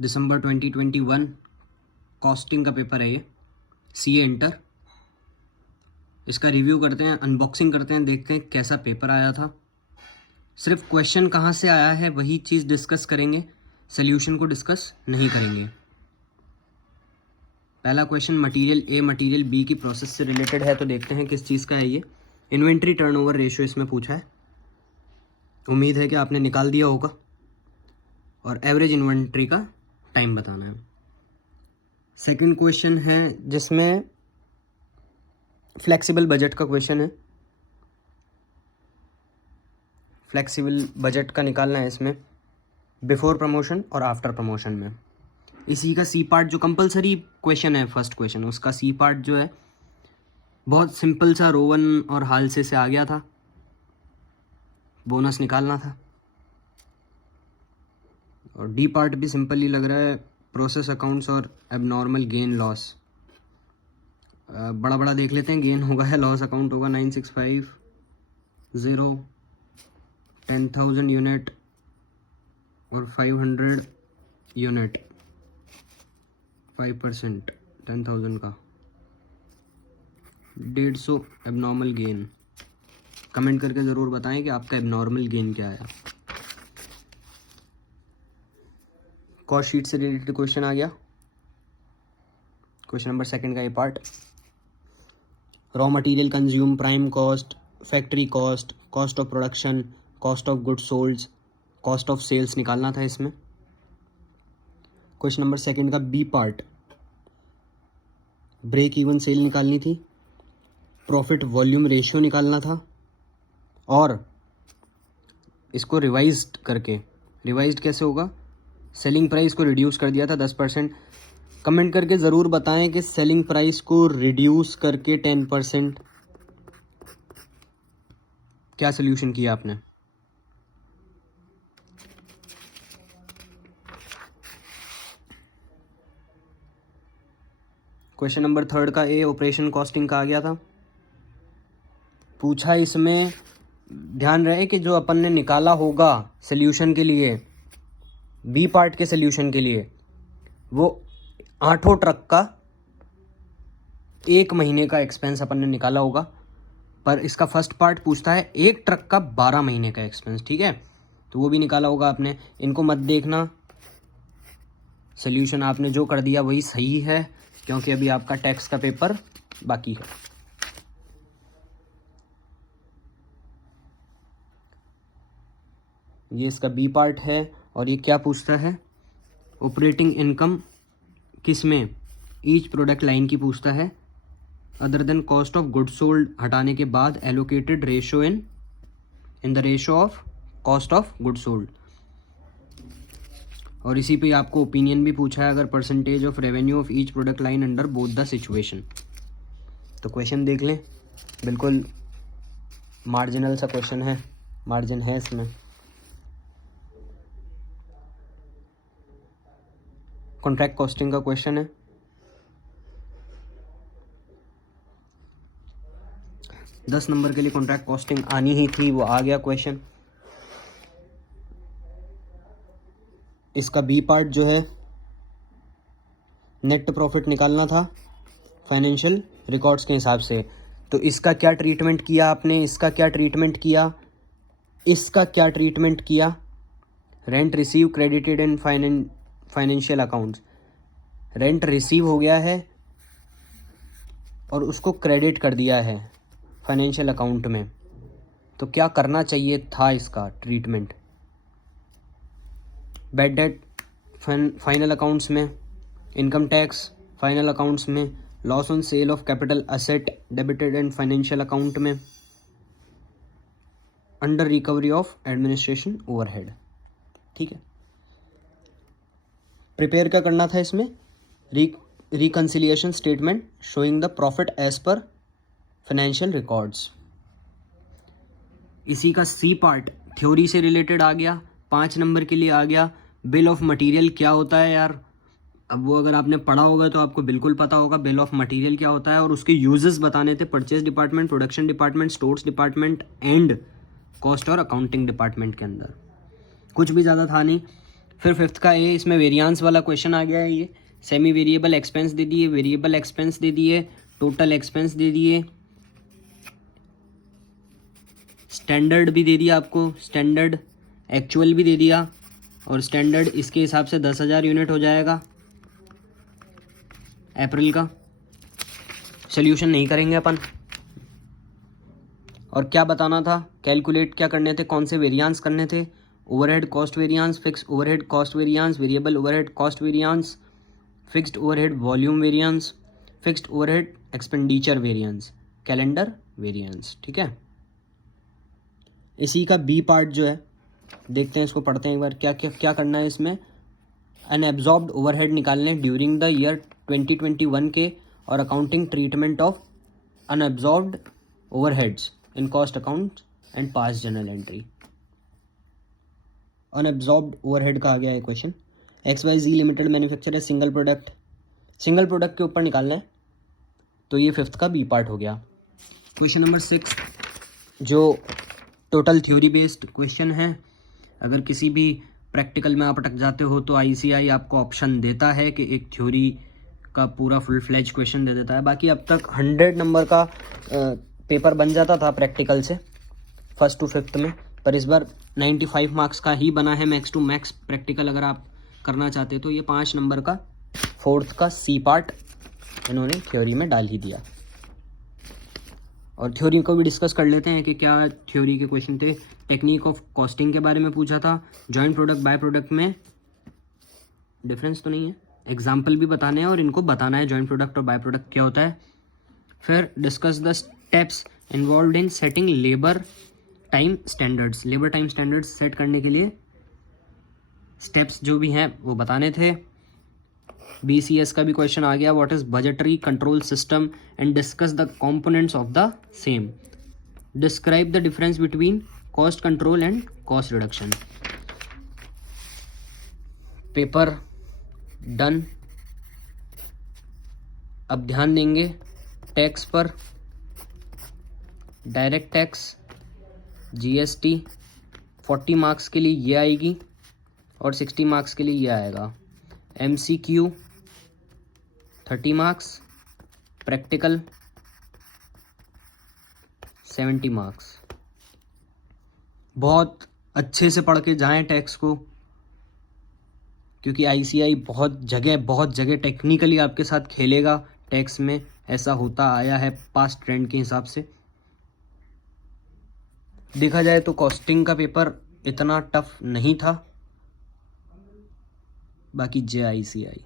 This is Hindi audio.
दिसंबर 2021 कॉस्टिंग का पेपर है ये, सीए इंटर। इसका रिव्यू करते हैं, अनबॉक्सिंग करते हैं, देखते हैं कैसा पेपर आया था। सिर्फ क्वेश्चन कहाँ से आया है वही चीज़ डिस्कस करेंगे, सॉल्यूशन को डिस्कस नहीं करेंगे। पहला question material A material B की प्रोसेस से रिलेटेड है, तो देखते हैं किस चीज़ का है ये। इन्वेंट्री टर्नओवर रेशियो इसमें पूछा है, उम्मीद है कि आपने निकाल दिया होगा। और एवरेज इन्वेंट्री का टाइम बताना है। सेकंड क्वेश्चन है जिसमें फ्लेक्सिबल बजट का क्वेश्चन है, फ्लेक्सिबल बजट का निकालना है इसमें, बिफोर प्रमोशन और आफ्टर प्रमोशन में। इसी का सी पार्ट जो कंपलसरी क्वेश्चन है, फर्स्ट क्वेश्चन, उसका सी पार्ट जो है बहुत सिंपल सा, रोवन और हालसे से आ गया था, बोनस निकालना था। और डी पार्ट भी सिंपल ही लग रहा है, प्रोसेस अकाउंट्स और एबनॉर्मल गेन लॉस। बड़ा बड़ा देख लेते हैं, गेन होगा है, लॉस अकाउंट होगा 9650, 10,000 यूनिट और 500 यूनिट, 5% 10,000 का 150 एबनॉर्मल गेन। कमेंट करके ज़रूर बताएं कि आपका एबनॉर्मल गेन क्या आया। कॉस्ट शीट से रिलेटेड क्वेश्चन आ गया, क्वेश्चन नंबर सेकंड का ये part. Raw material consume, prime cost, factory cost, cost of production, cost of goods sold, cost of sales निकालना था इसमें। क्वेश्चन नंबर सेकंड का B part, break even sale निकालनी थी, प्रॉफिट वॉल्यूम रेशियो निकालना था, और इसको रिवाइज्ड करके, रिवाइज्ड कैसे होगा, सेलिंग प्राइस को रिड्यूस कर दिया था 10%। कमेंट करके ज़रूर बताएं कि सेलिंग प्राइस को रिड्यूस करके 10% क्या सोल्यूशन किया आपने। क्वेश्चन नंबर थर्ड का ए ऑपरेशन कॉस्टिंग का आ गया था, पूछा इसमें, ध्यान रहे कि जो अपन ने निकाला होगा सोल्यूशन के लिए, बी पार्ट के सोल्यूशन के लिए, वो 8 ट्रक का 1 महीने का एक्सपेंस अपन ने निकाला होगा। पर इसका फर्स्ट पार्ट पूछता है 1 ट्रक का 12 महीने का एक्सपेंस, ठीक है, तो वो भी निकाला होगा आपने। इनको मत देखना, सोल्यूशन आपने जो कर दिया वही सही है, क्योंकि अभी आपका टैक्स का पेपर बाकी है। ये इसका बी पार्ट है। और ये क्या पूछता है, ऑपरेटिंग इनकम किस में, ईच प्रोडक्ट लाइन की पूछता है, other than cost of goods sold हटाने के बाद allocated ratio in the ratio of cost of goods sold. और इसी पे आपको ओपिनियन भी पूछा है, अगर percentage of revenue of each product line under both the situation. तो क्वेश्चन देख लें, बिल्कुल मार्जिनल सा क्वेश्चन है, मार्जिन है इसमें। कॉन्ट्रैक्ट कॉस्टिंग का क्वेश्चन है, दस नंबर के लिए कॉन्ट्रैक्ट कॉस्टिंग आनी ही थी, वो आ गया क्वेश्चन। इसका बी पार्ट जो है, नेट प्रॉफिट निकालना था फाइनेंशियल रिकॉर्ड्स के हिसाब से। तो इसका क्या ट्रीटमेंट किया आपने, इसका क्या ट्रीटमेंट किया, इसका क्या ट्रीटमेंट किया, rent receive credited in financial accounts. Rent receive हो गया है और उसको क्रेडिट कर दिया है फाइनेंशियल अकाउंट में, तो क्या करना चाहिए था इसका treatment. Bad debt final accounts में, इनकम टैक्स फाइनल अकाउंट्स में, loss on sale of capital asset debited and financial account में, under recovery of administration overhead. ठीक है, प्रिपेयर क्या करना था इसमें, reconciliation statement showing the profit as per financial records. इसी का सी पार्ट थ्योरी से रिलेटेड आ गया, 5 नंबर के लिए आ गया। बिल ऑफ मटेरियल क्या होता है यार, अब वो अगर आपने पढ़ा होगा तो आपको बिल्कुल पता होगा बिल ऑफ मटेरियल क्या होता है, और उसके यूजेस बताने थे purchase department, production department, stores department and cost और अकाउंटिंग डिपार्टमेंट के अंदर। कुछ भी ज़्यादा था नहीं, फिर फिफ्थ का ए, इसमें वेरिएंस वाला क्वेश्चन आ गया है। ये सेमी वेरिएबल एक्सपेंस दे दिए, वेरिएबल एक्सपेंस दे दिए, टोटल एक्सपेंस दे दिए, स्टैंडर्ड भी दे दिया आपको, स्टैंडर्ड एक्चुअल भी दे दिया, और स्टैंडर्ड इसके हिसाब से 10,000 यूनिट हो जाएगा अप्रैल का। सोल्यूशन नहीं करेंगे अपन। और क्या बताना था, कैलकुलेट क्या करने थे, कौन से वेरिएंस करने थे, overhead cost variance, fix overhead cost variance, variable overhead cost variance, fixed overhead volume variance, fixed overhead expenditure variance, calendar variance. ठीक है, इसी का बी पार्ट जो है देखते हैं, इसको पढ़ते हैं एक बार। क्या क्या क्या करना है इसमें, अनएब्जॉर्ब्ड ओवरहेड निकालने ड्यूरिंग द ईयर 2021 के, और accounting treatment of unabsorbed overheads in cost account and pass journal entry. Unabsorbed overhead का आ गया है क्वेश्चन। XYZ लिमिटेड मैन्युफैक्चर है सिंगल प्रोडक्ट, सिंगल प्रोडक्ट के ऊपर निकालना है, तो ये फिफ्थ का बी पार्ट हो गया। क्वेश्चन नंबर 6 जो टोटल थ्योरी बेस्ड क्वेश्चन है, अगर किसी भी प्रैक्टिकल में आप अटक जाते हो तो ICI आपको ऑप्शन देता है कि एक थ्योरी का पूरा फुल फ्लेज क्वेश्चन दे देता है। बाकी अब तक 100 नंबर का पेपर बन जाता था प्रैक्टिकल से फर्स्ट टू फिफ्थ में, पर इस बार 95 मार्क्स का ही बना है मैक्स टू मैक्स प्रैक्टिकल। अगर आप करना चाहते तो ये 5 नंबर का फोर्थ का सी पार्ट इन्होंने थ्योरी में डाल ही दिया। और थ्योरी को भी डिस्कस कर लेते हैं कि क्या थ्योरी के क्वेश्चन थे। टेक्निक ऑफ कॉस्टिंग के बारे में पूछा था, जॉइंट प्रोडक्ट बाय प्रोडक्ट में डिफरेंस तो नहीं है, एग्जाम्पल भी बताने हैं और इनको बताना है जॉइंट प्रोडक्ट और बाय प्रोडक्ट क्या होता है। फिर discuss the steps involve in setting labour time standards, labour time standards set करने के लिए स्टेप्स जो भी हैं वो बताने थे। BCS का भी क्वेश्चन आ गया, what is budgetary control system and discuss the components of the same, describe the difference between cost control and cost reduction. Paper done. अब ध्यान देंगे टैक्स पर, डायरेक्ट टैक्स, GST 40 मार्क्स के लिए ये आएगी और 60 मार्क्स के लिए ये आएगा। MCQ 30 marks, practical 70 marks. बहुत अच्छे से पढ़ के जाएं टैक्स को, क्योंकि ICI बहुत जगह टेक्निकली आपके साथ खेलेगा टैक्स में, ऐसा होता आया है पास्ट ट्रेंड के हिसाब से। देखा जाए तो कॉस्टिंग का पेपर इतना टफ नहीं था, बाकी JICI